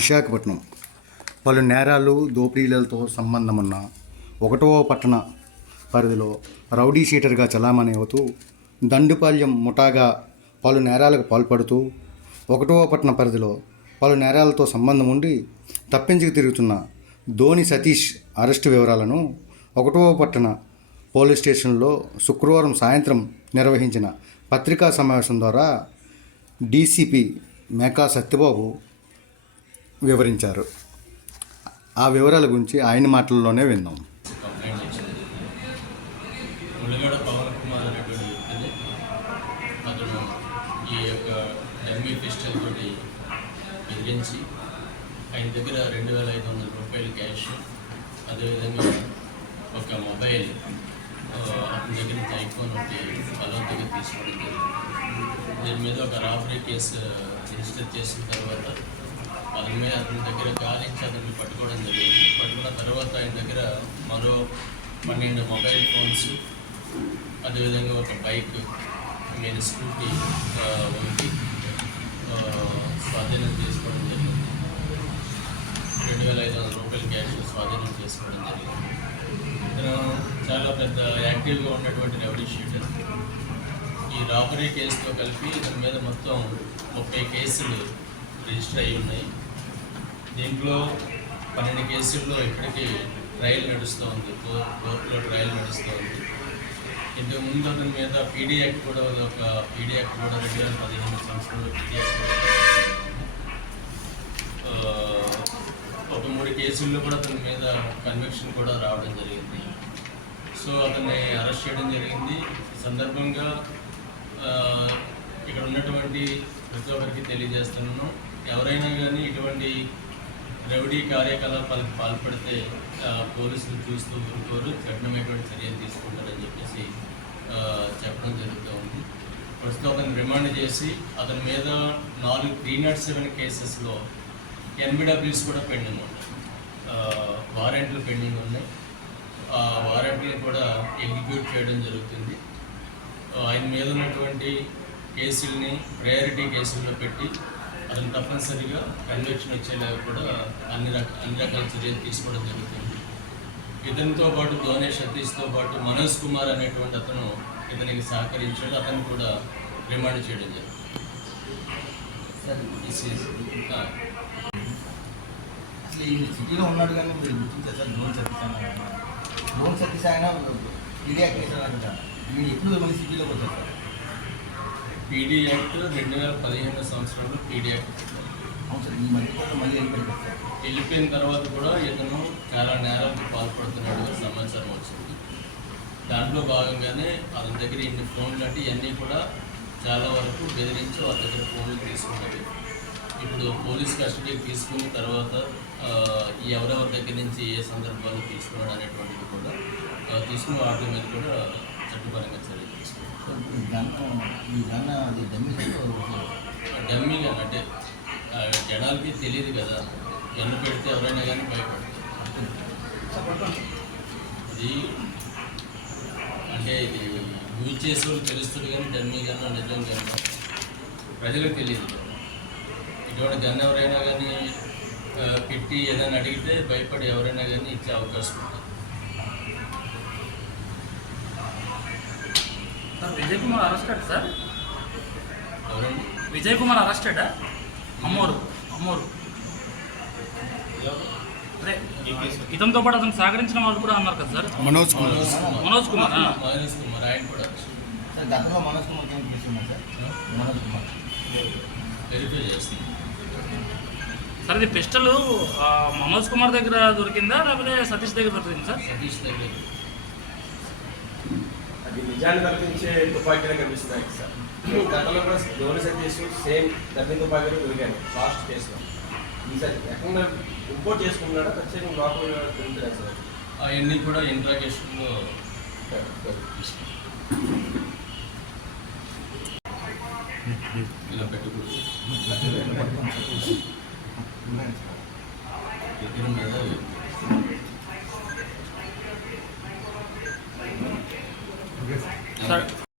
విశాఖపట్నం పలు నేరాలు దోపిడీలతో సంబంధం ఉన్న ఒకటవ పట్టణ పరిధిలో రౌడీ షీటర్గా చలామణి అవుతూ దండుపాల్యం ముఠాగా పలు నేరాలకు పాల్పడుతూ ఒకటవ పట్టణ పరిధిలో పలు నేరాలతో సంబంధం ఉండి తప్పించుకు తిరుగుతున్న ధోని సతీష్ అరెస్టు వివరాలను ఒకటవ పట్టణ పోలీస్ స్టేషన్లో శుక్రవారం సాయంత్రం నిర్వహించిన పత్రికా సమావేశం ద్వారా డీసీపీ మేకా సత్యబాబు వివరించారు. ఆ వివరాల గురించి ఆయన మాటల్లోనే విన్నాం కంప్లైంట్ పవన్ కుమార్ అతను ఈ యొక్క తోటి బెదిరించి ఆయన దగ్గర రెండు వేల ఐదు వందల రూపాయలు క్యాష్ అదేవిధంగా ఒక మొబైల్ అతని దగ్గర నుంచి ఐఫోన్ ఒకటి బలవంతంగా తీసుకోవడం జరిగింది. దీని మీద ఒక రాబరీ కేసు రిజిస్టర్ చేసిన తర్వాత అతని మీద అతని దగ్గర గాలించి అతన్ని పట్టుకోవడం జరిగింది. పట్టుకున్న తర్వాత ఆయన దగ్గర మరో పన్నెండు మొబైల్ ఫోన్స్ అదేవిధంగా ఒక బైక్ మీద స్కూటీ ఆ, ఒకటి స్వాధీనం చేసుకోవడం జరిగింది. రెండు వేల ఐదు వందల రూపాయల క్యాష్ స్వాధీనం చేసుకోవడం జరిగింది. ఇతను చాలా పెద్ద యాక్టివ్గా ఉన్నటువంటి రెవెన్యూ షీటర్. ఈ రాబరీ కేసుతో కలిపి ఇతని మీద మొత్తం ముప్పై కేసులు రిజిస్టర్ అయి ఉన్నాయి. దీంట్లో పన్నెండు కేసుల్లో ఇప్పటికీ ట్రయల్ నడుస్తూ ఉంది. కోర్టులో ట్రయల్ నడుస్తూ ఉంది. ఇంతకు ముందు అతని మీద పీడీ యాక్ట్ కూడా ఒక పీడీ యాక్ట్ కూడా రెండు వేల పదిహేను సంవత్సరంలో పీడీ యాక్ట్ ఒక మూడు కేసుల్లో కూడా అతని మీద కన్విక్షన్ కూడా రావడం జరిగింది. సో అతన్ని అరెస్ట్ చేయడం జరిగింది. సందర్భంగా ఇక్కడ ఉన్నటువంటి ప్రతి ఒక్కరికి తెలియజేస్తున్నాను. ఎవరైనా కానీ ఇటువంటి రౌడీ కార్యకలాపాలకు పాల్పడితే పోలీసులు చూస్తూ ఉంటారు కఠినమైనటువంటి చర్యలు తీసుకుంటారని చెప్పేసి చెప్పడం జరుగుతూ ఉంది. ప్రస్తుతం అతను రిమాండ్ చేసి అతని మీద నాలుగు త్రీ నాట్ సెవెన్ కేసెస్లో ఎన్బిడబ్ల్యూస్ కూడా పెండింగ్ ఉన్నాయి వారెంట్లు పెండింగ్ ఉన్నాయి ఆ వారెంట్ని కూడా ఎగ్జిక్యూట్ చేయడం జరుగుతుంది. ఆయన మీద ఉన్నటువంటి కేసుల్ని ప్రయారిటీ కేసుల్లో పెట్టి అతను తప్పనిసరిగా కన్విక్షన్ వచ్చేలాగా కూడా అన్ని రక అన్ని రకాల చర్యలు తీసుకోవడం జరుగుతుంది. ఇతనితో పాటు ధోనే సతీష్తో పాటు మనోజ్ కుమార్ అనేటువంటి అతను ఇతనికి సహకరించాడు. అతను కూడా రిమాండ్ చేయడం ఆ, అసలు ఈ సిటీలో ఉన్నాడు కానీ మీరు గుర్తించారు సార్ డ్రోన్ సతీష్ ఆయన ఇండియా కేసు అంటారు ఎప్పుడు మళ్ళీ సిటీలోకి వచ్చారు సార్? పీడీ యాక్ట్ రెండు వేల పదిహేను సంవత్సరంలో పీడీ యాక్ట్ వెళ్ళిపోయిన తర్వాత కూడా ఇతను చాలా నేరాలకు పాల్పడుతున్నట్టుగా సమాచారం వచ్చింది. దాంట్లో భాగంగానే అతని దగ్గర ఇన్ని ఫోన్లు అంటే ఇవన్నీ కూడా చాలా వరకు బెదిరించి వాళ్ళ దగ్గర ఫోన్లు తీసుకున్నవి ఇప్పుడు పోలీస్ కస్టడీకి తీసుకున్న తర్వాత ఎవరెవరి దగ్గర నుంచి ఏ సందర్భాలు తీసుకున్నాడు అనేటువంటిది కూడా తీసుకున్న వాటి మీద కూడా చట్టపరంగా చర్య అది డమ్మీ డమ్మీగా అంటే జనాలకి తెలియదు కదా. ఎన్ను పెడితే ఎవరైనా కానీ భయపడతారు. అంటే ఇది యూజ్ చేసే వాళ్ళు తెలుస్తుంది కానీ డమ్మీ గన్ను నిజం గన్ను ప్రజలకు తెలియదు. ఇటువంటి గన్ను ఎవరైనా కానీ పెట్టి ఏదైనా అడిగితే భయపడి ఎవరైనా కానీ ఇచ్చే అవకాశం ఉంటుంది. Sir Vijay Kumar arrested sir. ఎవరండి? విజయ్ కుమార్ అరెస్టెడా? అమ్మోరు అమ్మోరు అదే ఇతనితో పాటు అతను సహకరించిన వాళ్ళు కూడా అన్నారు కదా సార్. మనోజ్ కుమార్. మనోజ్ కుమార్. మనోజ్ కుమార్? ఆ. మనోజ్ కుమార్ ఆయన కూడా. సార్ గతంలో మనోజ్ కుమార్ ఏం చేస్తున్నారు సార్? మనోజ్ కుమార్. వెరిఫై చేస్తుంది సార్ ఇది పిస్టల్ మనోజ్ కుమార్ దగ్గర దొరికిందా? లేకపోతే సతీష్ దగ్గర దొరికింది సార్? సతీష్ దగ్గర. అది నిజాన్ని తప్పించే తుపాకీలో కనిపిస్తున్నాయి సార్. గతంలో కూడా ధోని సతీష్ సేమ్ డబ్బింగ్ తుపాకీలు దొరికాయి లాస్ట్ కేసులో ఈసారి ఎక్కడ ఇంపోర్ట్ చేసుకున్నాడో ప్రత్యేకంగా లోపల తిరుగుతున్నాయి సార్. అవన్నీ కూడా ఇంట్రాగేషన్లో ఇలా పెట్టుకోవచ్చు. మీద